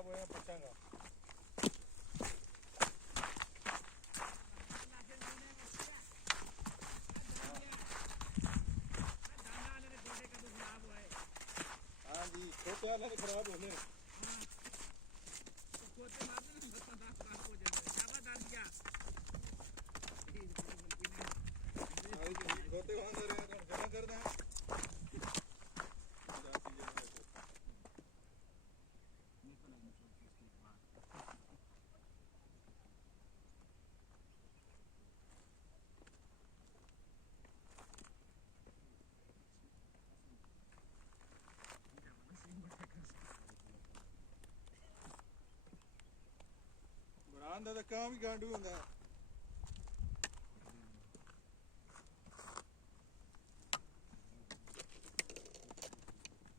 खराब होया पचांगा हाँ जी छोटे वाले खराब होने छोटे वहां रहे हैं जमा कर दें बरान दा काम ही गांडू होंदा